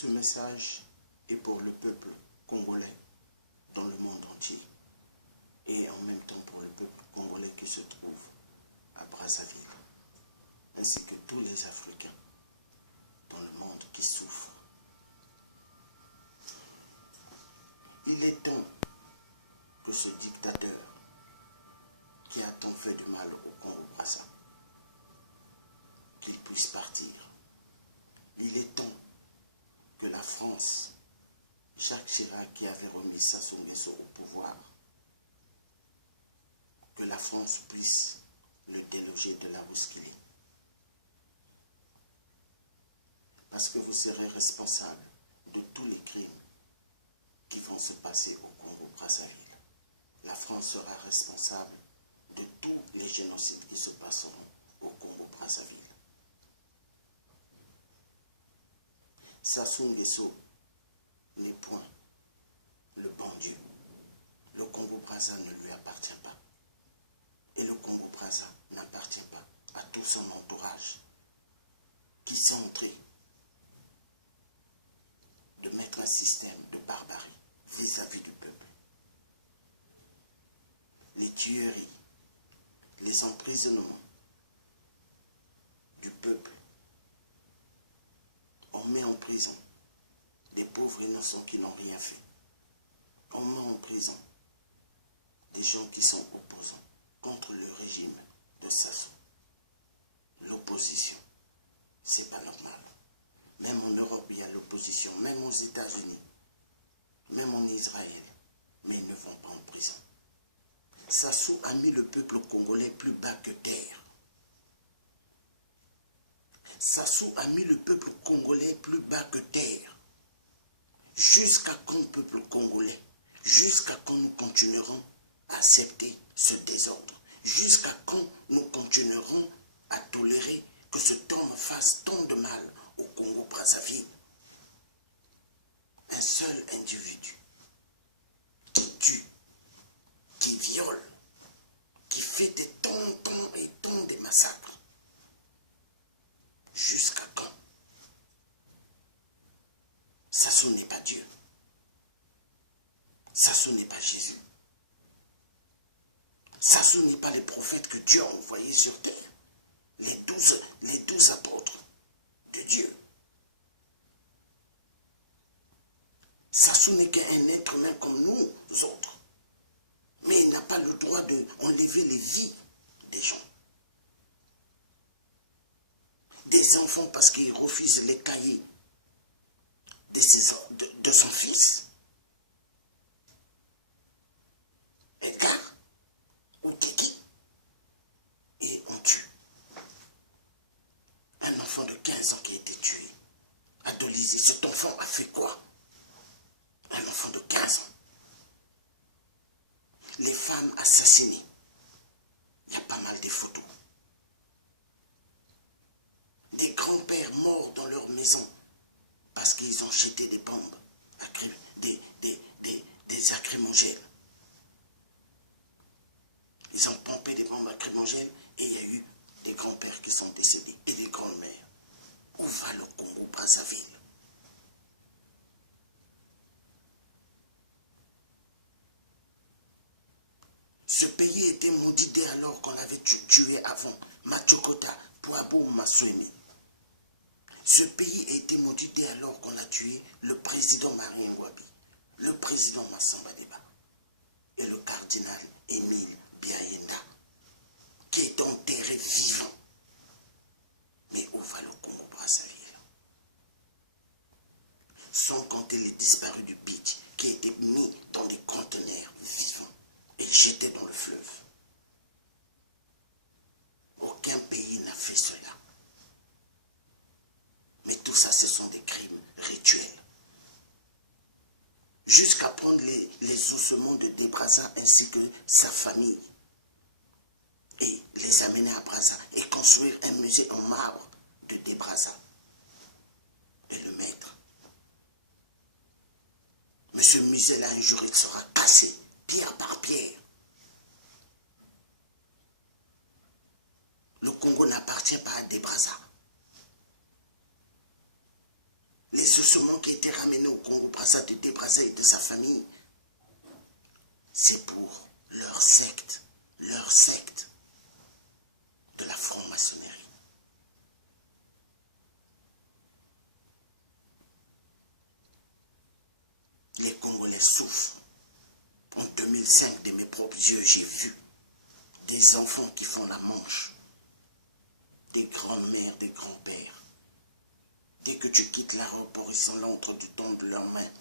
Ce message est pour le peuple congolais dans le monde entier et en même temps pour le peuple congolais qui se trouve à Brazzaville, ainsi que tous les Africains dans le monde qui souffrent. Il est temps que ce dictateur qui a tant fait de mal au Congo-Brazza, qu'il puisse partir. Il est temps que la France, Jacques Chirac qui avait remis Sassou Nguesso au pouvoir, que la France puisse le déloger de là où il est. Parce que vous serez responsable de tous les crimes qui vont se passer au Congo-Brazzaville. La France sera responsable de tous les génocides qui se passeront au Congo-Brazzaville. Sassou Nguesso n'est point le bon Dieu. Le Congo-Brazza ne lui appartient pas. Et le Congo-Brazza n'appartient pas à tout son entourage qui sont en train de mettre un système de barbarie vis-à-vis du peuple. Les tueries, les emprisonnements du peuple. On met en prison des pauvres innocents qui n'ont rien fait. On met en prison des gens qui sont opposants contre le régime de Sassou. L'opposition, c'est pas normal. Même en Europe, il y a l'opposition, même aux États-Unis, même en Israël, mais ils ne vont pas en prison. Sassou a mis le peuple congolais plus bas que terre. Sassou a mis le peuple congolais plus bas que terre. Jusqu'à quand, peuple congolais, jusqu'à quand nous continuerons à accepter ce désordre? Jusqu'à quand nous continuerons à tolérer que cet homme fasse tant de mal au Congo-Brazzaville? Un seul individu qui tue, qui viole, qui fait des tons et tons de massacres. Jusqu'à quand? Sassou n'est pas Dieu. Sassou n'est pas Jésus. Sassou n'est pas les prophètes que Dieu a envoyés sur terre. Les 12 apôtres de Dieu. Sassou n'est qu'un être humain comme nous autres. Mais il n'a pas le droit d'enlever les vies des gens. Des enfants parce qu'ils refusent les cahiers de son fils. Edgar ou Tiki. Et on tue. Un enfant de 15 ans qui a été tué. Adolescent. Cet enfant a fait quoi? Un enfant de 15 ans. Les femmes assassinées. Il y a pas mal de photos. Des grands-pères morts dans leur maison parce qu'ils ont jeté des bombes, des lacrymogènes. Ils ont pompé des bombes lacrymogènes et il y a eu des grands-pères qui sont décédés et des grands-mères. Où va le Congo-Brazzaville? Ce pays était maudit dès alors qu'on l'avait tué avant. Machokota, Pouabou, Masouemi. Ce pays a été maudit dès alors qu'on a tué le président Marien Wabi, le président Massamba Deba et le cardinal Émile Biayenda, qui est enterré vivant. Mais où va le Congo-Brazzaville? Sans compter les disparus du Beach qui étaient mis dans des conteneurs vivants et jetés dans le fleuve. Aucun pays n'a fait cela. Mais tout ça, ce sont des crimes rituels. Jusqu'à prendre les ossements de Brazza ainsi que sa famille et les amener à Brazza et construire un musée en marbre de Brazza et le mettre. Mais ce musée-là, un jour, il sera cassé, pierre par pierre. Le Congo n'appartient pas à Brazza. Les ossements enfants qui étaient ramenés au Congo-Brazza de Debraza et de sa famille, c'est pour leur secte de la franc-maçonnerie. Les Congolais souffrent. En 2005, de mes propres yeux, j'ai vu des enfants qui font la manche, des grands-mères, des grands-pères. Dès que tu quittes l'aéroport, ils sont là entre du temps de leurs mains.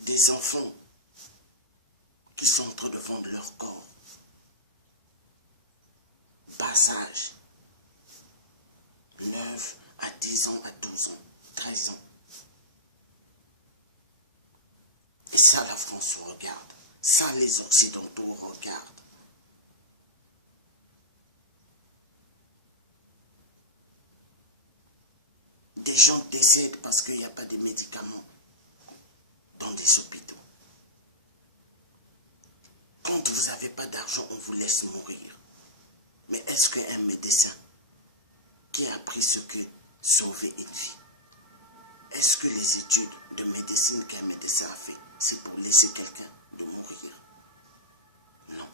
Des enfants qui sont en train de vendre leur corps. Bas âge, 9 à 10 ans, à 12 ans, 13 ans. Et ça, la France regarde. Ça, les Occidentaux regardent. Des gens décèdent parce qu'il n'y a pas de médicaments dans des hôpitaux. Quand vous n'avez pas d'argent, on vous laisse mourir. Mais est-ce qu'un médecin qui a appris ce que sauver une vie, est-ce que les études de médecine qu'un médecin a fait, c'est pour laisser quelqu'un de mourir? Non,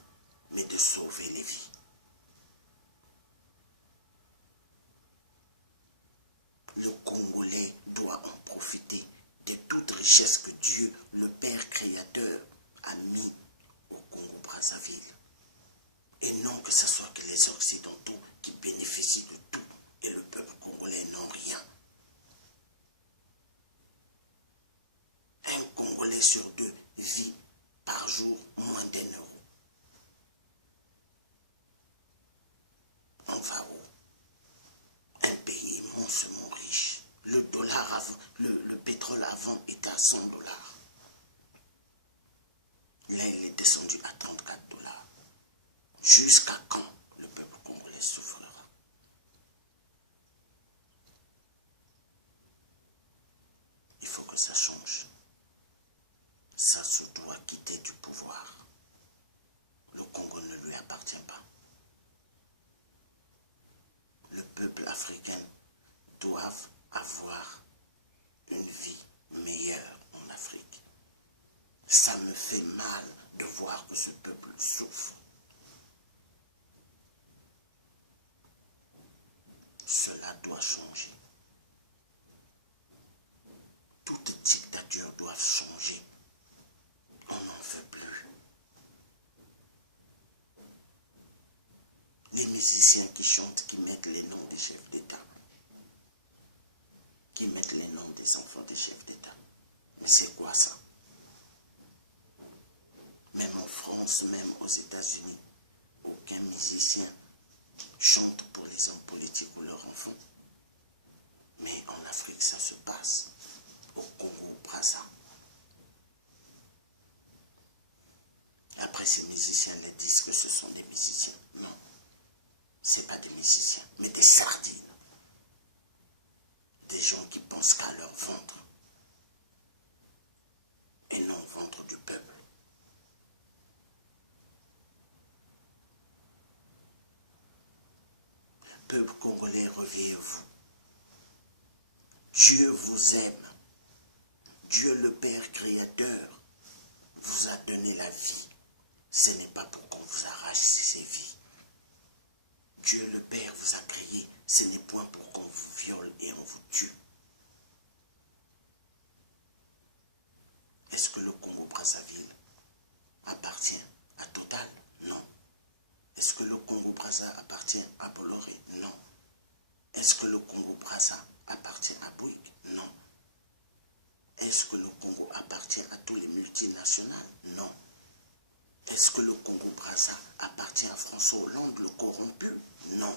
mais de sauver les vies. Le Congolais doit en profiter de toute richesse que Dieu, le Père Créateur, a mis au Congo-Brazzaville. Et non que ce soit que les Occidentaux qui bénéficient de tout et le peuple congolais n'ont rien. Un Congolais sur deux vit par jour moins d'1 euro. On va où? Un pays immensement riche. Le dollar, le pétrole avant était à 100 $. Là, il est descendu à 34 $. Jusqu'à quand le peuple congolais souffrira? Il faut que ça change. Ça se doit quitter du pouvoir. Le Congo ne lui appartient pas. Le peuple africain doit avoir une vie meilleure en Afrique. Ça me fait mal de voir que ce peuple souffre. Cela doit changer. Toute dictature doit changer. On n'en veut plus. Les musiciens qui chantent, qui mettent les noms des chefs d'État, qui mettent les noms des enfants des chefs d'État. Mais c'est quoi ça? Même en France, même aux États-Unis, aucun musicien chante pour les hommes politiques ou leurs enfants. Mais en Afrique, ça se passe. Au Congo-Brazza. Après, ces musiciens les disent que ce sont des musiciens. Non, ce n'est pas des musiciens, mais des sardines. Des gens qui pensent qu'à leur ventre et non au ventre du peuple. Peuple congolais, réveillez-vous. Dieu vous aime. Dieu le Père Créateur vous a donné la vie. Ce n'est pas pour qu'on vous arrache ces vies. Dieu le Père vous a créé. Ce n'est point pour qu'on vous viole et on vous tue. Est-ce que le Congo-Brazzaville appartient à Total? Non. Est-ce que le Congo-Brazza appartient à Bolloré? Non. Est-ce que le Congo-Brazza appartient à Bouygues? Non. Est-ce que le Congo appartient à tous les multinationales? Non. Est-ce que le Congo-Brazza appartient à François Hollande, le corrompu? Non.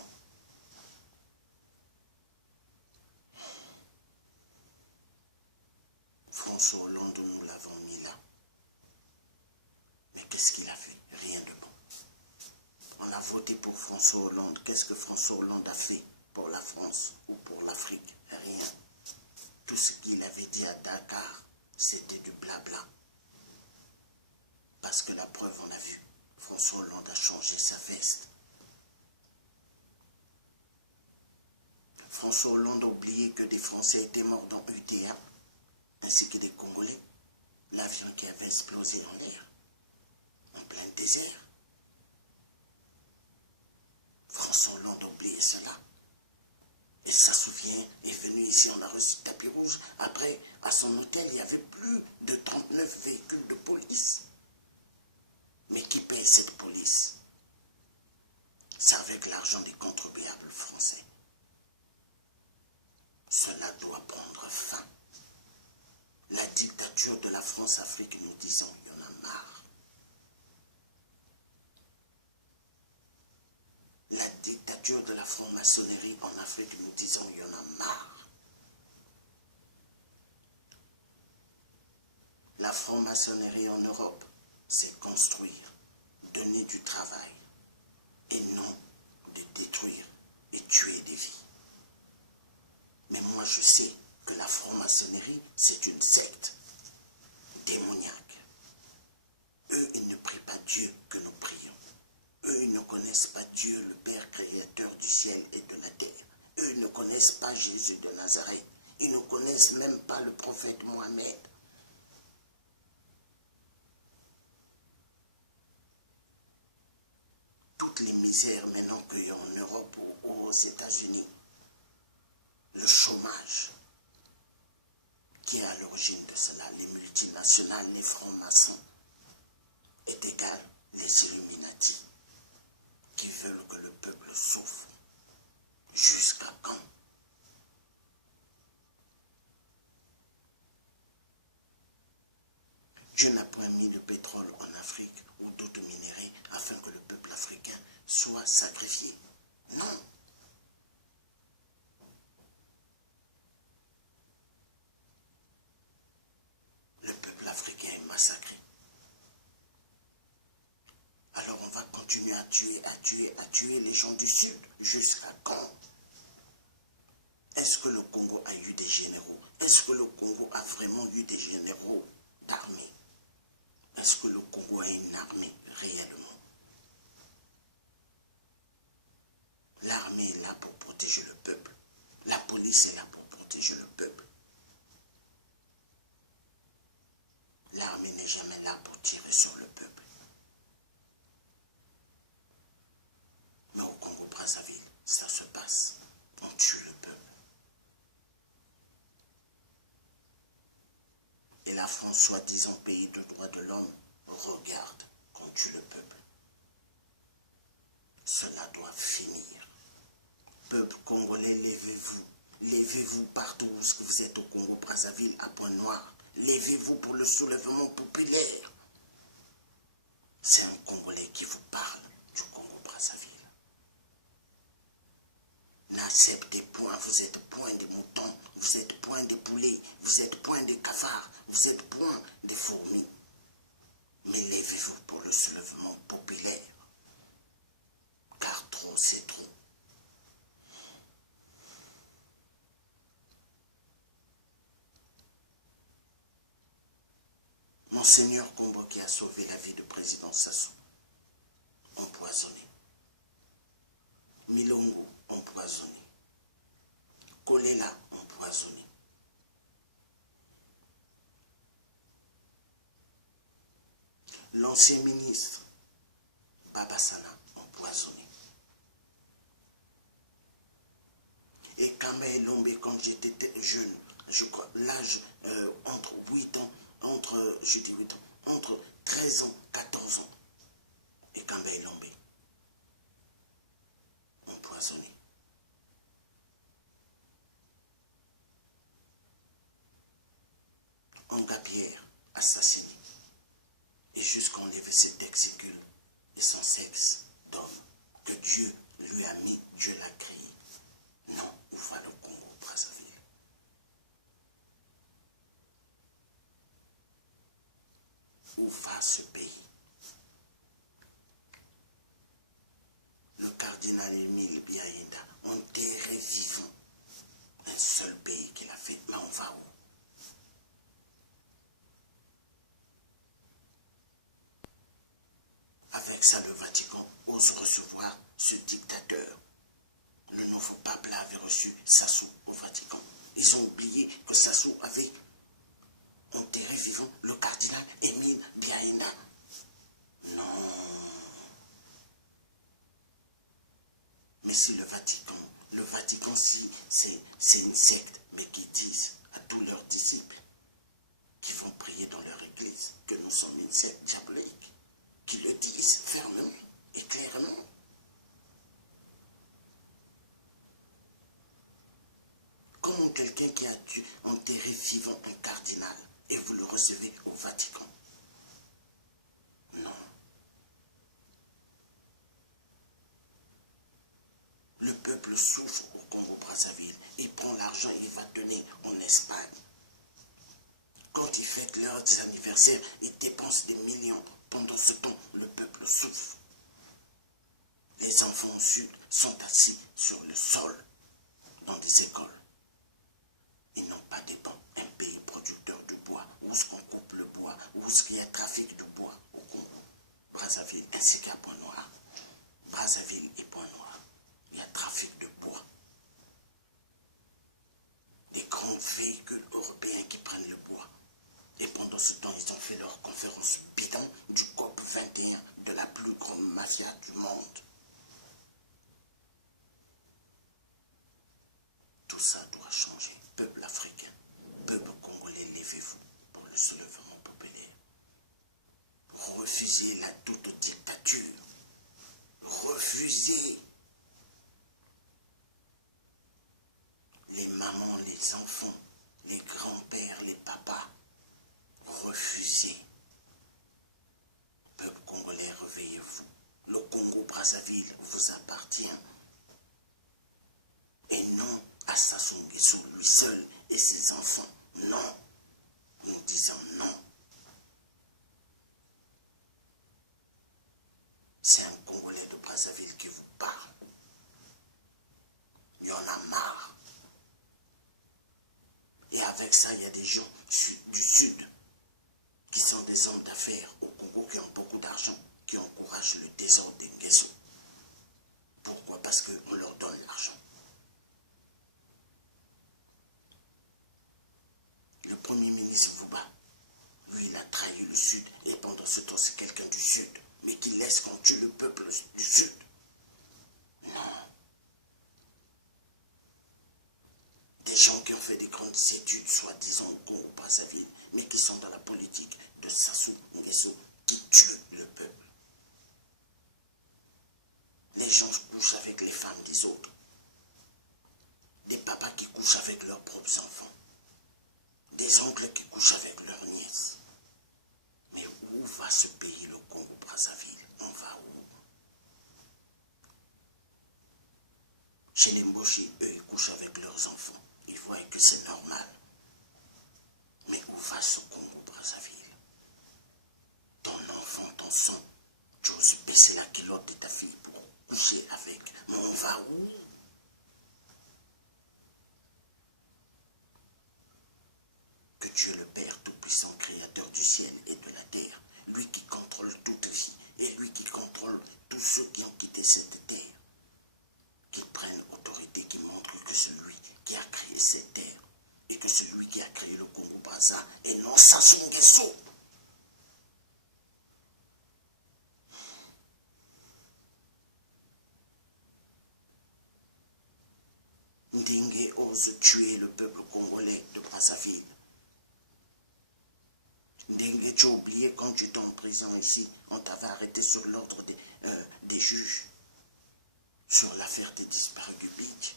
François Hollande, nous l'avons mis là. Mais qu'est-ce qu'il a fait? Rien de bon. On a voté pour François Hollande. Qu'est-ce que François Hollande a fait pour la France ou pour l'Afrique? Rien. Tout ce qu'il avait dit à Dakar, c'était du blabla. Parce que la preuve, on a vu, François Hollande a changé sa veste. François Hollande a oublié que des Français étaient morts dans UTA, ainsi que des Congolais. L'avion qui avait explosé en l'air, en plein désert. François Hollande a oublié cela. Et ça se souvient, est venu ici, on a reçu tapis rouge. Après, à son hôtel, il y avait plus de 39 véhicules de police. Mais qui paye cette police? C'est avec l'argent des contribuables français. Cela doit prendre fin. La dictature de la France-Afrique, nous disons, il y en a marre. La dictature de la franc-maçonnerie en Afrique, nous disons, il y en a marre. La franc-maçonnerie en Europe, c'est construire, donner du travail, et non de détruire et tuer des vies. Mais moi, je sais que la franc-maçonnerie, c'est une secte démoniaque. Eux, ils ne prient pas Dieu que nous prions. Eux, ils ne connaissent pas Dieu, le Père créateur du ciel et de la terre. Eux, ils ne connaissent pas Jésus de Nazareth. Ils ne connaissent même pas le prophète Mohamed. Toutes les misères maintenant qu'il y a en Europe ou aux États-Unis, le chômage qui est à l'origine de cela, les multinationales, les francs-maçons, est égal les Illuminati qui veulent que le peuple souffre. Jusqu'à quand? Dieu n'a point mis le pétrole en Afrique ou d'autres minéraux afin que le peuple africain soit sacrifié. Non. Le peuple africain est massacré. Alors on va continuer à tuer les gens du Sud. Jusqu'à quand? Est-ce que le Congo a eu des généraux? Est-ce que le Congo a vraiment eu des généraux d'armée? Est-ce que le Congo a une armée réellement? L'armée est là pour protéger le peuple. La police est là pour protéger le peuple. L'armée n'est jamais là pour tirer sur le peuple. Mais au Congo-Brazzaville, ça se passe. On tue le peuple. Et la France, soi-disant pays de droits de l'homme, regarde qu'on tue le peuple. Cela doit finir. Peuple congolais, levez-vous. Levez-vous partout où vous êtes au Congo-Brazzaville, à Pointe-Noire. Levez-vous pour le soulèvement populaire. C'est un Congolais qui vous parle du Congo-Brazzaville. N'acceptez point, vous êtes point des moutons, vous êtes point des poulets, vous êtes point des cafards, vous êtes point des fourmis. Mais levez-vous pour le soulèvement populaire. Car trop, c'est trop. Monseigneur Kombo qui a sauvé la vie du président Sassou, empoisonné. Milongo, empoisonné. Kolela, empoisonné. L'ancien ministre, Babasana, empoisonné. Et Kamé Lombe, quand j'étais jeune, je crois, l'âge entre 8 ans, je dis 8 ans, entre 13 ans, 14 ans, et Kamé Lombe, empoisonné. Anga Pierre, assassiné. Et jusqu'à enlever ses texticules et son sexe d'homme que Dieu lui a mis, Dieu l'a créé. Non, où va le Congo-Brazzaville? Où va ce pays? Le cardinal Émile Biaïda, enterré vivant, un seul pays qu'il a fait, mais on va où? Avec ça, le Vatican ose recevoir ce dictateur. Le nouveau pape là avait reçu Sassou au Vatican. Ils ont oublié que Sassou avait enterré vivant le cardinal Émile Biaïna. Non. Mais si le Vatican si c'est une secte, mais qui disent à tous leurs disciples qui vont prier dans leur église que nous sommes une secte diabolique, qui le disent fermement et clairement. Comment quelqu'un qui a dû enterrer vivant un cardinal et vous le recevez au Vatican? Non. Le peuple souffre au Congo-Brazzaville. Il prend l'argent et il va donner en Espagne. Quand ils fêtent leurs anniversaires, ils dépensent des millions. Pendant ce temps, le peuple souffre. Les enfants au sud sont assis sur le sol dans des écoles. Ils n'ont pas des bancs. Un pays producteur de bois, où est-ce qu'on coupe le bois, où est-ce qu'il y a trafic de bois au Congo. Brazzaville ainsi qu'à Pointe-Noire. Brazzaville et Pointe-Noire. Il y a trafic de bois. Des grands véhicules européens qui prennent le bois. Et pendant ce temps, ils ont fait leur conférence bidon du COP 21, de la plus grande mafia du monde. Tout ça doit changer. Peuple africain, peuple congolais, levez-vous pour le soulèvement populaire. Refusez la toute dictature. Refusez. Les mamans, les enfants, les grands-pères, les papas. Refusez. Peuple congolais, réveillez-vous. Le Congo-Brazzaville vous appartient. Et non à Sassou Nguesso, lui seul et ses enfants. Non. Nous disons non. C'est un Congolais de Brazzaville qui vous parle. Il y en a marre. Et avec ça, il y a des gens du Sud qui sont des hommes d'affaires au Congo qui ont beaucoup d'argent, qui encouragent le désordre des Nguesso. Pourquoi? Parce qu'on leur donne l'argent. Le Premier ministre Vouba, lui, il a trahi le Sud. Et pendant ce temps, c'est quelqu'un du Sud. Mais qui laisse qu'on tue le peuple du Sud. Non. Des gens qui ont fait des grandes études, soi-disant au Congo-Brazzaville, mais qui sont dans la politique de Sassou Nguesso, qui tuent le peuple. Les gens couchent avec les femmes des autres. Des papas qui couchent avec leurs propres enfants. Des oncles qui couchent avec leurs nièces. Mais où va ce pays, le Congo-Brazzaville? On va où? Chez les Mboshi, eux, ils couchent avec leurs enfants. Ils voient que c'est normal. Mais où va ce Congo-Brazzaville? Ton enfant, ton sang, tu oses baisser la culotte de ta fille pour coucher avec. Mais on va où? Que Dieu le Père Tout-Puissant, Créateur du ciel et de la terre, lui qui contrôle toute vie, et lui qui contrôle tous ceux qui ont quitté cette terre, qui prennent autorité, qui montrent que celui qui a créé cette terre, et que celui qui a créé le Congo-Brazza, et non Sassou Nguesso. Ndingue ose tuer le peuple congolais de Brazzaville. Ndingue, tu as oublié quand tu étais en prison ici, on t'avait arrêté sur l'ordre des juges, sur l'affaire des disparus du Beach.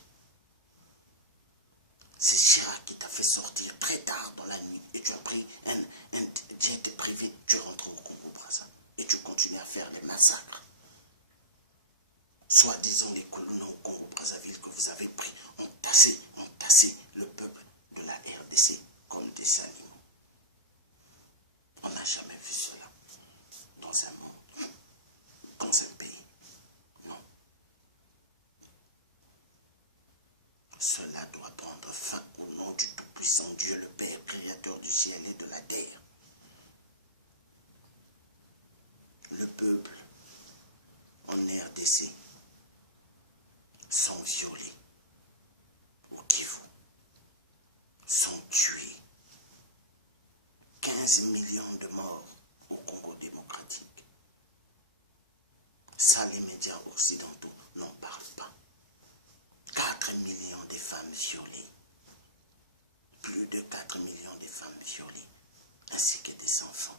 C'est Chirac qui t'a fait sortir très tard dans la nuit et tu as pris un jet privé, tu rentres au Congo-Brazza et tu continues à faire les massacres. Soi-disant les colons au Congo-Brazzaville que vous avez pris ont tassé le peuple de la RDC comme des animaux. On n'a jamais vu cela dans un monde, dans un pays. Non. Cela doit prendre fin au nom du Tout-Puissant Dieu le Père, Créateur du ciel et de la terre. Le peuple en RDC sont violés. 15 millions de morts au Congo démocratique. Ça, les médias occidentaux n'en parlent pas. 4 millions de femmes violées. Plus de 4 millions de femmes violées, ainsi que des enfants.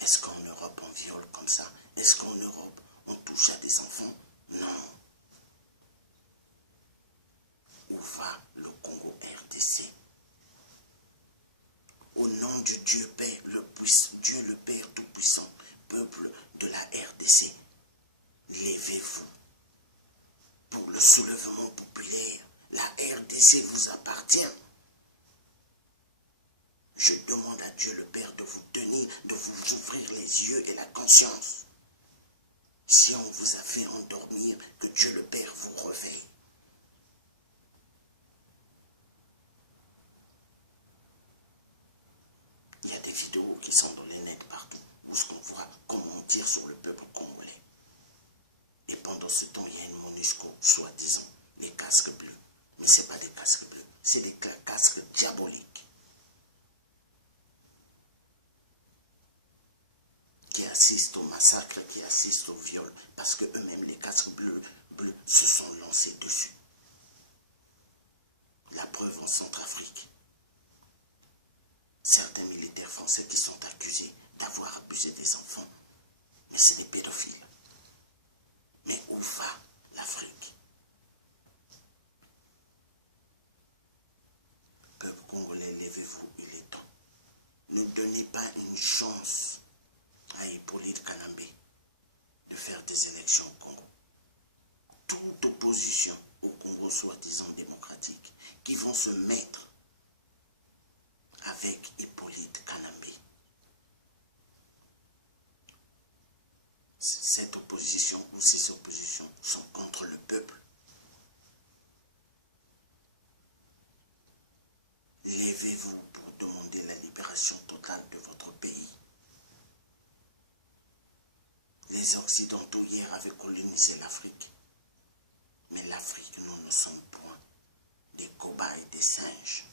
Est-ce qu'en Europe on viole comme ça? Est-ce qu'en Europe on touche à des enfants? Non. Où va le Congo RDC? Au nom du Dieu Père, Dieu le Père Tout-Puissant, peuple de la RDC, levez-vous pour le soulèvement populaire. La RDC vous appartient. Je demande à Dieu le Père de vous tenir, de vous ouvrir les yeux et la conscience. Si on vous a fait endormir, que Dieu le Père vous réveille. Il y a des vidéos qui sont dans les nets partout, où ce qu'on voit comment on tire sur le peuple congolais. Et pendant ce temps, il y a une MONUSCO, soi-disant, les casques bleus. Mais ce n'est pas des casques bleus, c'est des casques diaboliques. Qui assistent au massacre, qui assistent au viol, parce que eux-mêmes, les casques bleus, se sont lancés dessus. La preuve en Centrafrique. Certains militaires français qui sont accusés d'avoir abusé des enfants. Mais c'est des pédophiles. Mais où va l'Afrique? Peuple congolais, levez-vous, il est temps. Ne donnez pas une chance à Hippolyte Kanambe de faire des élections au Congo. Toute opposition au Congo soi-disant démocratique qui vont se mettre avec Hippolyte Kanambe. Cette opposition ou ces oppositions sont contre le peuple. Levez-vous pour demander la libération totale de votre pays. Les Occidentaux hier avaient colonisé l'Afrique. Mais l'Afrique, nous ne sommes point des cobayes, des singes.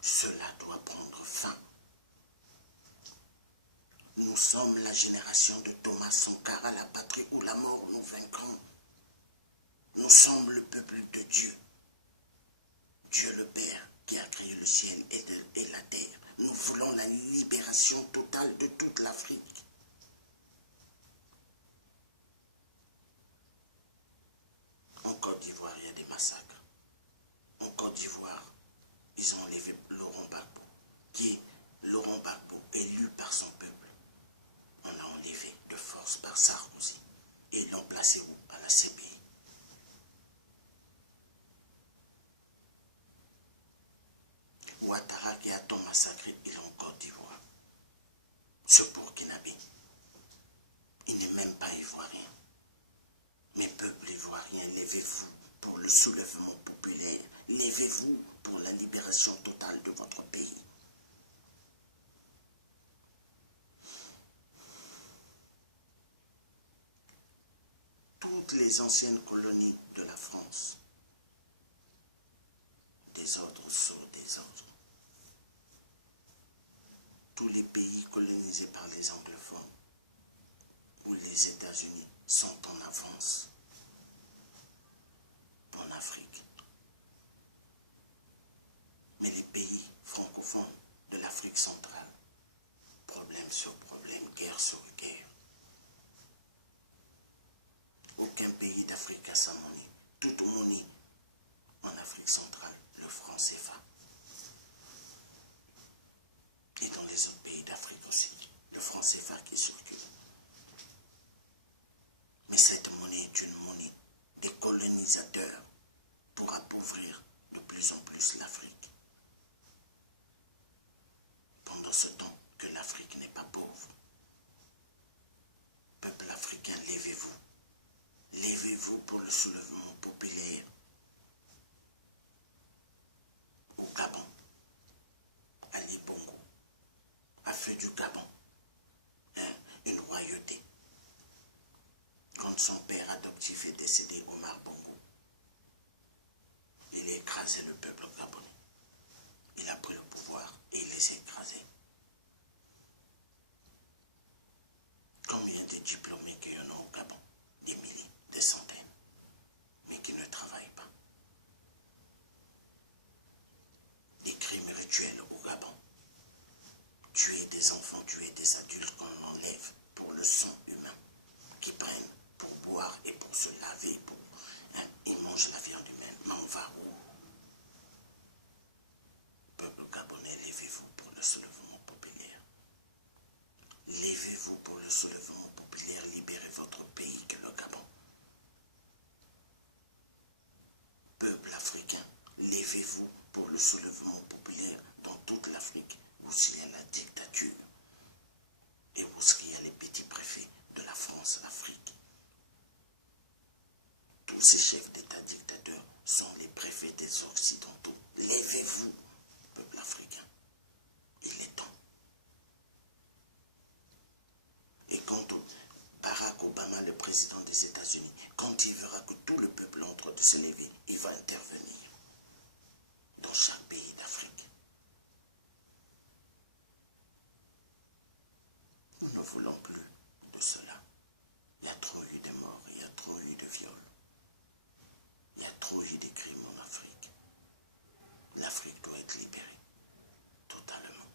Cela doit prendre fin. Nous sommes la génération de Thomas Sankara, la patrie ou la mort, nous vaincrons. Nous sommes le peuple de Dieu. Dieu le Père qui a créé le ciel et la terre. Nous voulons la libération totale de toute l'Afrique. En Côte d'Ivoire, il y a des massacres. En Côte d'Ivoire, ils ont enlevé Laurent Gbagbo, qui est Laurent Gbagbo, élu par son peuple. On l'a enlevé de force par Sarkozy. Et ils l'ont placé où? À la CPI. Ouattara qui a tant massacré, il est en Côte d'Ivoire. Ce Burkinabé, il n'est même pas ivoirien. Mais peuple ivoirien, levez-vous pour le soulèvement populaire. Levez-vous pour la libération totale de votre pays. Toutes les anciennes colonies de la France, désordre sur désordre. Tous les pays colonisés par les anglophones ou les États-Unis sont en avance en Afrique. Mais les pays francophones de l'Afrique centrale, problème sur problème, guerre sur guerre. Aucun pays d'Afrique a sa monnaie. Toute monnaie en Afrique centrale, le franc CFA. Et dans les autres pays d'Afrique aussi, le franc CFA qui circule. Mais cette monnaie est une monnaie des colonisateurs pour appauvrir de plus en plus l'Afrique. Pendant ce temps que l'Afrique n'est pas pauvre. Peuple africain, levez-vous. Levez-vous pour le soulèvement populaire. Au Gabon, Ali Bongo a fait du Gabon une royauté. Quand son père adoptif est décédé, Omar Bongo, il a écrasé le peuple gabonais. Il a pris le pouvoir et il les a écrasés. se lever, il va intervenir dans chaque pays d'Afrique. Nous ne voulons plus de cela. Il y a trop eu de morts, il y a trop eu de viols. Il y a trop eu de crimes en Afrique. L'Afrique doit être libérée, totalement.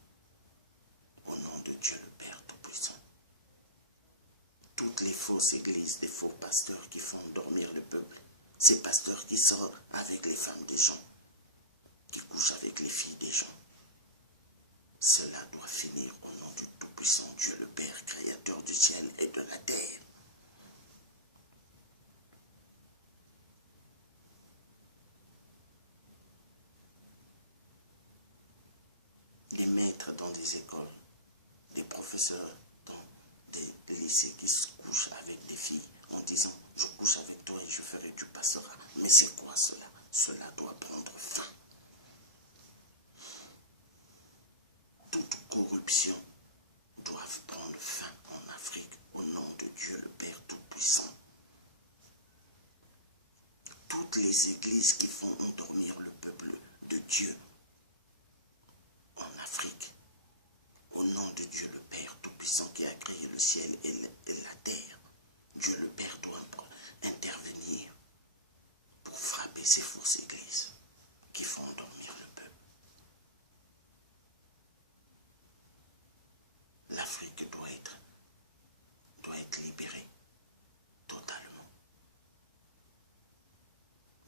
Au nom de Dieu le Père Tout-Puissant. Toutes les fausses églises, des faux pasteurs qui font dormir le peuple, ces pasteurs qui sortent avec les femmes des gens, qui couchent avec les filles des gens, cela doit finir au nom du Tout-Puissant Dieu le Père, Créateur du ciel et de la terre. Les maîtres dans des écoles, des professeurs dans des lycées qui se couchent avec des filles en disant « je couche avec toi et je ferai du pastorat ». Mais c'est quoi cela? Cela doit prendre fin. Toute corruption doit prendre fin en Afrique au nom de Dieu le Père Tout-Puissant. Toutes les églises qui font endormir le peuple de Dieu en Afrique, au nom de Dieu le Père Tout-Puissant qui a créé le ciel et la terre, Dieu le Père doit intervenir pour frapper ces fausses églises qui font endormir le peuple. L'Afrique doit être libérée totalement.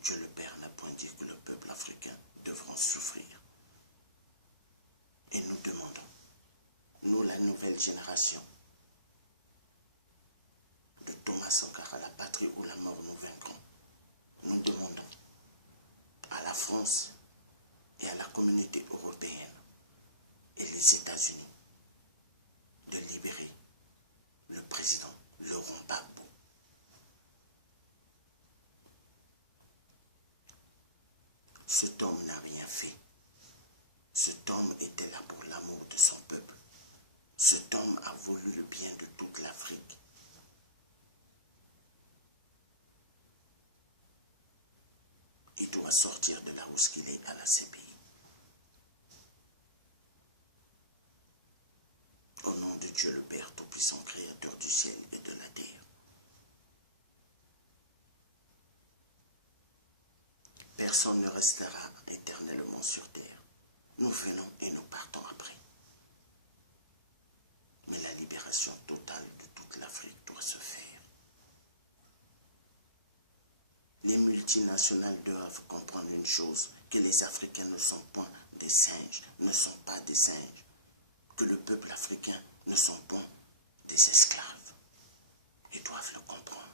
Dieu le Père n'a point dit que le peuple africain devra souffrir. Et nous demandons, nous la nouvelle génération, de Thomas Sankara, la patrie ou la mort nous vaincrons, nous demandons à la France et à la communauté européenne et les États-Unis de libérer le président Laurent Gbagbo. Cet homme n'a rien fait. Cet homme était là pour l'amour de son peuple. Cet homme a voulu le bien de toute l'Afrique. Il doit sortir de là où il est à la CPI. Au nom de Dieu le Père Tout-Puissant, Créateur du ciel et de la terre. Personne ne restera éternellement sur terre. Nous venons et nous partons après. Mais la libération totale de toute l'Afrique doit se faire. Les multinationales doivent comprendre une chose, que les Africains ne sont point des singes, ne sont pas des singes, que le peuple africain ne sont point des esclaves. Ils doivent le comprendre.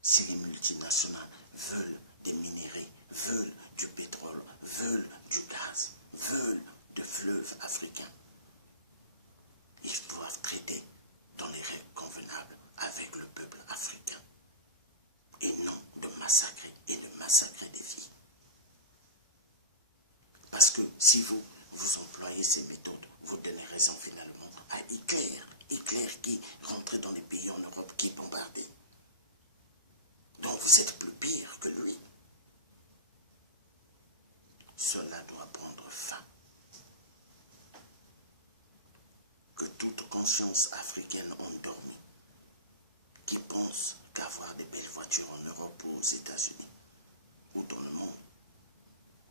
Si les multinationales veulent des minéraux, veulent du pétrole, veulent du gaz, veulent de fleuves africains, ils doivent traiter dans les règles convenables avec le peuple africain et non de massacrer et de massacrer des vies. Parce que si vous employez ces méthodes, vous donnez raison finalement à Hitler. Hitler qui rentrait dans les pays en Europe, qui bombardait. Donc vous êtes plus pire que lui. Cela doit prendre fin. Que toute conscience africaine endormie, qui pense qu'avoir des belles voitures en Europe ou aux États-Unis, ou dans le monde,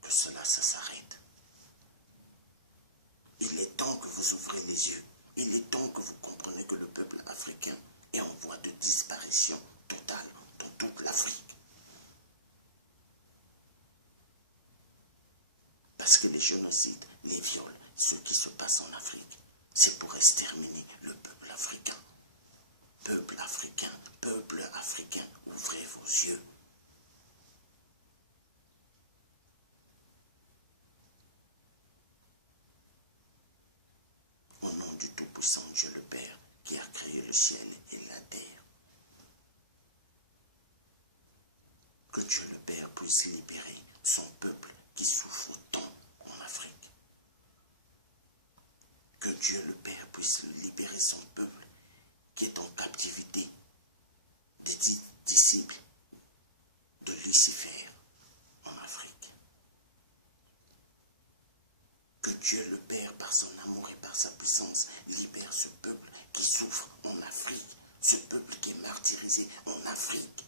que cela, ça s'arrête. Il est temps que vous ouvrez les yeux. Il est temps que vous compreniez que le peuple africain est en voie de disparition totale dans toute l'Afrique. Parce que les génocides, les viols, ce qui se passe en Afrique, c'est pour exterminer le peuple africain. Peuple africain, ouvrez vos yeux. Au nom du Tout-Puissant Dieu le Père, qui a créé le ciel et la terre, que Dieu le Père puisse libérer son peuple qui souffre tant en Afrique. Que Dieu le Père puisse libérer son peuple qui est en captivité, des disciples de Dieu le Père, par son amour et par sa puissance, libère ce peuple qui souffre en Afrique, ce peuple qui est martyrisé en Afrique.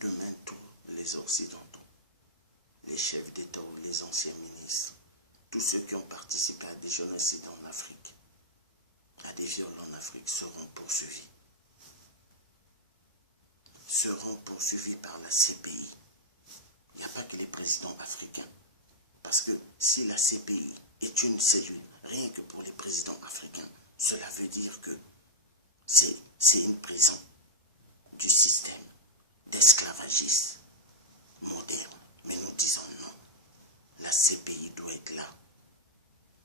Demain, tous les Occidentaux, les chefs d'État ou les anciens ministres, tous ceux qui ont participé à des génocides en Afrique, à des viols en Afrique, seront poursuivis. Seront poursuivis par la CPI. Il n'y a pas que les présidents africains. Parce que si la CPI est une cellule, rien que pour les présidents africains, cela veut dire que c'est une prison du système d'esclavagisme moderne. Mais nous disons non. La CPI doit être là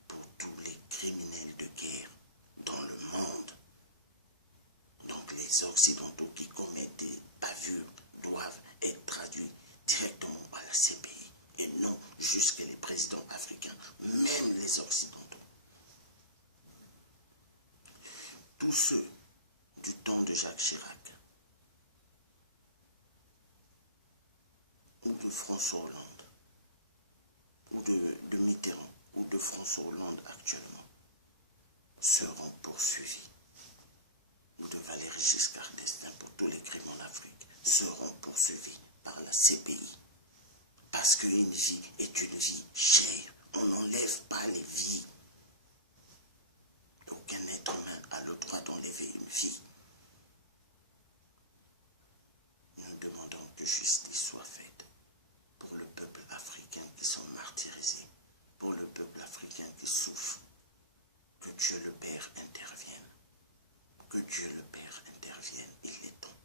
pour tous les criminels de guerre dans le monde. Donc les Occidentaux qui commettent des bavures doivent être traduits directement à la CPI et non jusque les présidents africains, même les Occidentaux. Tous ceux du temps de Jacques Chirac ou de François Hollande ou de Mitterrand ou de François Hollande actuellement seront poursuivis, ou de Valéry Giscard d'Estaing pour tous les crimes en Afrique, seront poursuivis par la CPI. Parce qu'une vie est une vie chère. On n'enlève pas les vies. Aucun être humain a le droit d'enlever une vie. Nous demandons que justice soit faite pour le peuple africain qui sont martyrisés, pour le peuple africain qui souffre. Que Dieu le Père intervienne. Que Dieu le Père intervienne. Il est temps.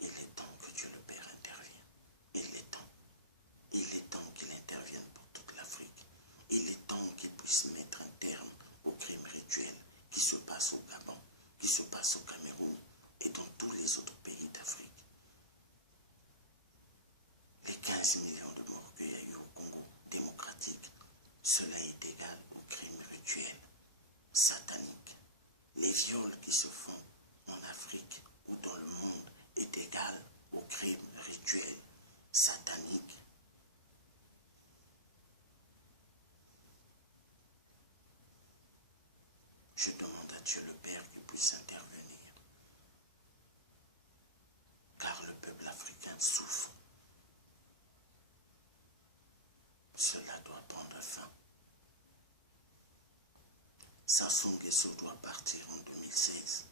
Il est temps que Dieu le Père intervienne. Il est temps. Il est temps qu'il intervienne pour toute l'Afrique. Il est temps qu'il puisse mettre un terme aux crimes rituels qui se passent au Gabon, qui se passent au Cameroun et dans tous les autres pays d'Afrique. Les 15 millions de morts qu'il y a eu au Congo démocratique, cela est égal aux crimes rituels sataniques. Les viols qui se font en Afrique ou dans le monde est égal aux crimes rituels sataniques. Je demande à Dieu le Père qu'il puisse intervenir. Car le peuple africain souffre. Cela doit prendre fin. Sassou Nguesso doit partir en 2016.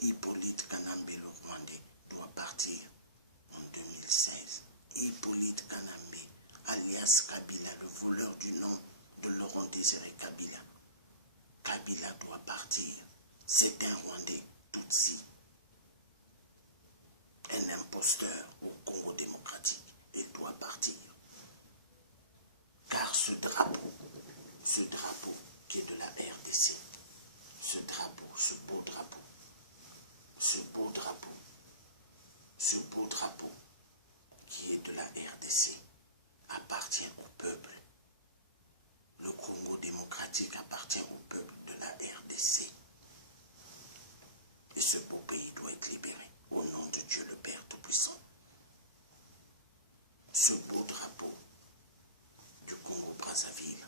Hippolyte Kanambe, le Rwandais, doit partir en 2016. Hippolyte Kanambe, alias Kabila, le voleur du nom de Laurent Désiré Kabila. Kabila doit partir. C'est un Rwandais, Tutsi. Un imposteur au Congo démocratique. Il doit partir. Car ce drapeau qui est de la RDC, ce drapeau, ce beau drapeau, ce beau drapeau, ce beau drapeau qui est de la RDC appartient au peuple. Le Congo démocratique appartient au peuple de la RDC. Et ce beau pays doit être libéré au nom de Dieu le Père Tout-Puissant. Ce beau drapeau du Congo-Brazzaville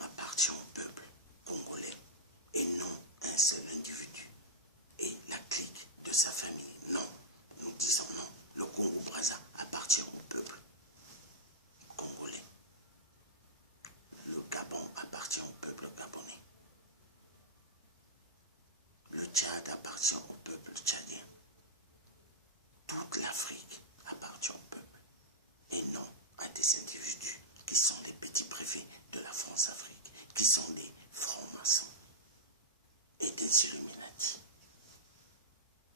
appartient au peuple congolais et non un seul individu et la clique de sa famille. Non, nous disons non. Le Congo-Brazza appartient au peuple congolais. Le Gabon appartient au peuple gabonais. Le Tchad appartient au peuple tchadien. Toute l'Afrique appartient au peuple et non à des individus qui sont des petits préfets de la France-Afrique, qui sont des francs-maçons et des Illuminati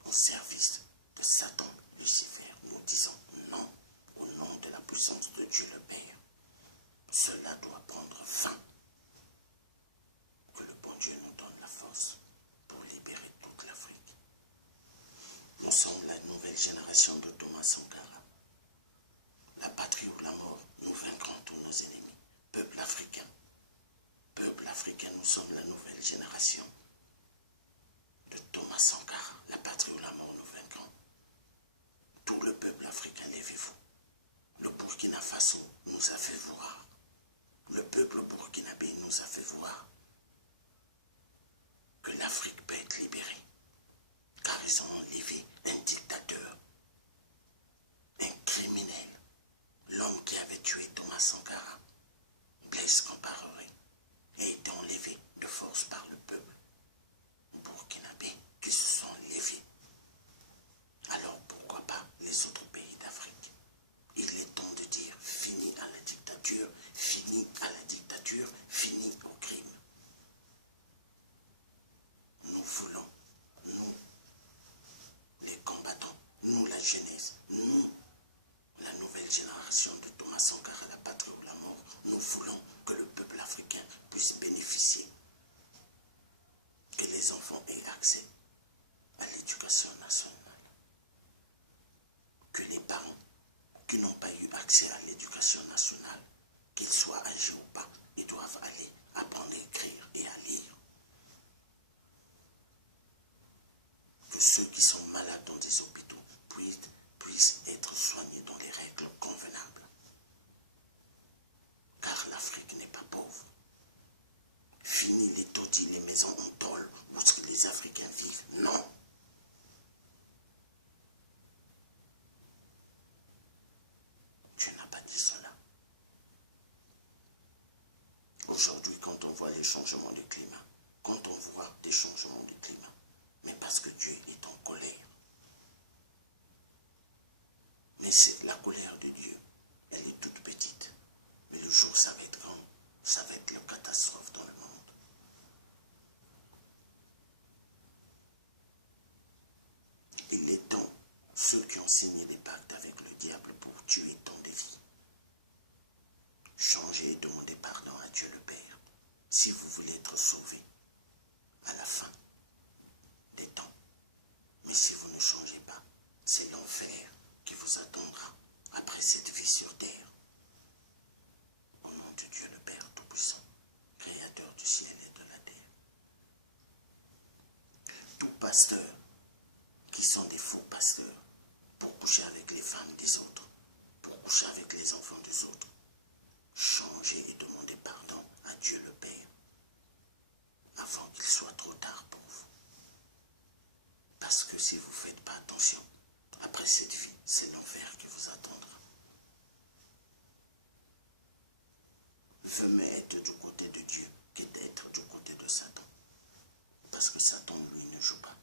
au service de Satan, Lucifer. Nous disons non au nom de la puissance de Dieu le Père. Cela doit prendre fin. Que le bon Dieu nous donne la force pour libérer toute l'Afrique. Nous sommes la nouvelle génération de Thomas Sankara. La patrie ou la mort, nous vaincrons tous nos ennemis. Peuple africain, Faso nous a fait voir, le peuple burkinabé nous a fait voir que l'Afrique peut être libérée, car ils ont enlevé un dictateur, un criminel, l'homme qui avait tué Thomas Sankara, Blaise Compaoré, a été enlevé de force par le peuple burkinabé qui se sont levés. Alors pourquoi pas les autres pays d'Afrique? Il est temps de dire fini à la dictature, fini à la dictature, fini au crime. Nous voulons, nous, les combattants, nous la jeunesse, nous, la nouvelle génération de Thomas Sankara, la patrie ou la mort, nous voulons que le peuple africain puisse bénéficier, que les enfants aient accès à l'éducation nationale, que les parents qui n'ont pas eu accès à l'éducation nationale, qu'ils soient âgés ou pas, ils doivent aller apprendre à écrire et à lire. Que ceux qui sont malades dans des hôpitaux puissent être soignés dans les règles convenables. Car l'Afrique n'est pas pauvre. Fini les taudis, les maisons en tôle où les Africains vivent. Non. Tu n'as pas dit cela. Aujourd'hui, quand on voit les changements du climat, quand on voit des changements du climat, mais parce que Dieu est en colère. Mais c'est la colère de Dieu, elle est toute petite. Mais le jour, ça va être grand, ça va être la catastrophe dans le monde. Il est temps, ceux qui ont signé des pactes avec le diable pour tuer tant de vies, changez et demandez pardon à Dieu le Père, si vous voulez être sauvés à la fin des temps. Mais si vous ne changez pas, c'est l'enfer qui vous attendra après cette vie sur terre. Au nom de Dieu le Père Tout-Puissant, Créateur du ciel et de la terre. Tout pasteur qui sont des faux pasteurs pour coucher avec les femmes des autres, pour coucher avec les enfants des autres, changez et demandez pardon à Dieu le Père avant qu'il soit trop tard pour vous. Parce que si vous ne faites pas attention, après cette vie, c'est l'enfer qui vous attendra. Vaut mieux être du côté de Dieu que d'être du côté de Satan. Parce que Satan, lui, ne joue pas.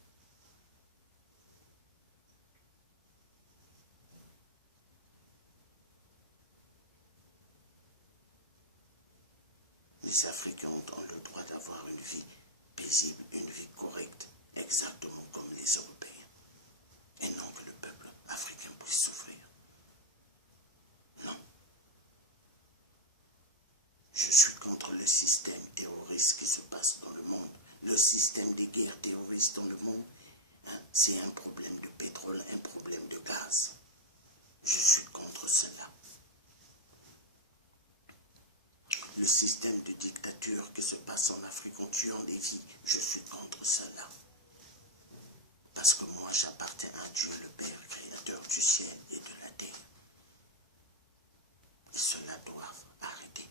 Les Africains ont le droit d'avoir une vie paisible, une vie correcte, exactement comme les Européens. Et non que le peuple africain puisse souffrir. Non. Je suis contre le système terroriste qui se passe dans le monde. Le système des guerres terroristes dans le monde, c'est un problème de pétrole, un problème de gaz. Je suis contre cela. Le système de dictature qui se passe en Afrique en tuant des vies, je suis contre cela. Parce que moi, j'appartiens à Dieu le Père, Créateur du ciel et de la terre. Et cela doit arrêter.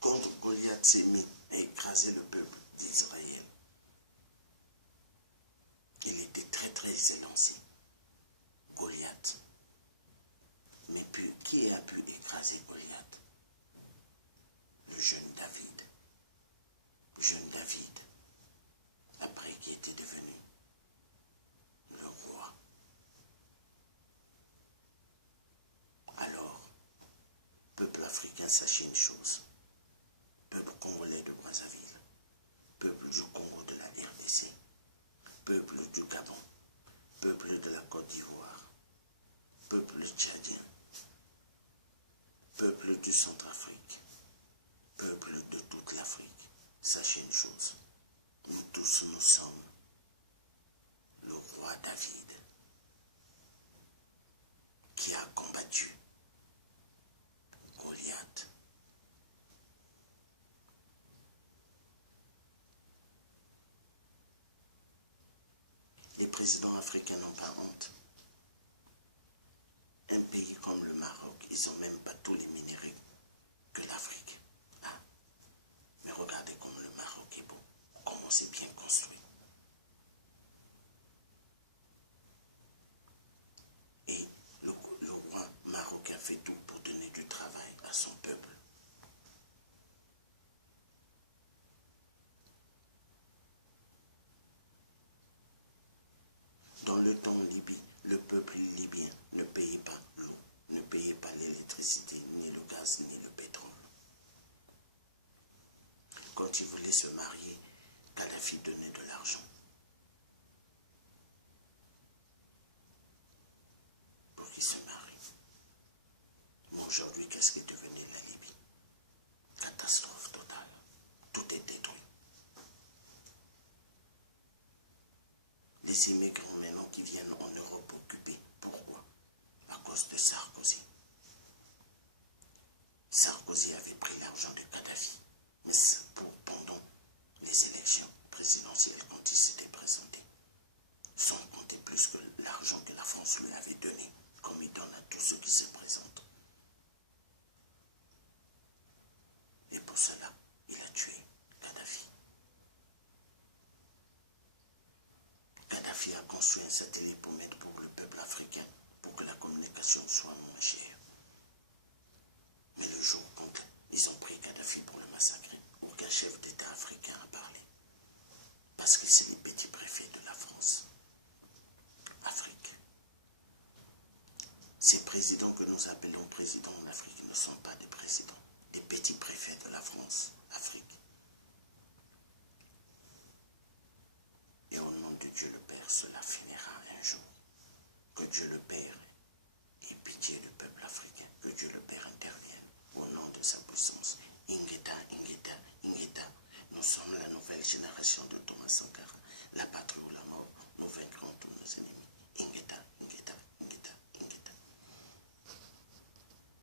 Quand Goliath s'est mis à écraser le peuple d'Israël, il était très très élancé, Goliath. Mais puis, qui a pu écraser Goliath? Le jeune David. Jeune David, après qui était devenu le roi. Alors, peuple africain, sachez une chose. Peuple congolais de Brazzaville, peuple du Congo de la RDC, peuple du Gabon, peuple de la Côte d'Ivoire, peuple tchadien, peuple du Centrafrique, peuple de toute l'Afrique, sachez une chose, nous tous nous sommes le roi David qui a combattu Goliath. présidents africains n'ont pas honte. Un pays comme le Maroc, ils n'ont même pas tous les minéraux que l'Afrique a. Mais regardez comme le Maroc est beau, comment c'est bien construit. Et le roi marocain fait tout pour donner du travail à son peuple. Dans le temps en Libye, le peuple libyen ne payait pas l'eau, ne payait pas l'électricité, ni le gaz, ni le pétrole. Quand il voulait se marier, Kadhafi donnait de l'argent pour qu'il se marie. Mais aujourd'hui, qu'est-ce qui est devenu la Libye? Catastrophe totale. Tout est détruit. Les immigrants maintenant qui viennent en Europe occuper. Pourquoi? À cause de Sarkozy. Sarkozy avait pris l'argent de Kadhafi, mais pendant les élections présidentielles, quand il s'était présenté, sans compter plus que l'argent que la France lui avait donné, comme il donne à tous ceux qui se présentent. Et pour cela, il a tué Kadhafi. Kadhafi a construit un satellite pour mettre pour le peuple africain, pour que la communication soit moins chère. Mais le jour où ils ont pris Kadhafi pour le massacrer, aucun chef d'État africain a parlé. Parce que c'est les petits préfets de la France. Afrique. Ces présidents que nous appelons présidents en Afrique ne sont pas des présidents.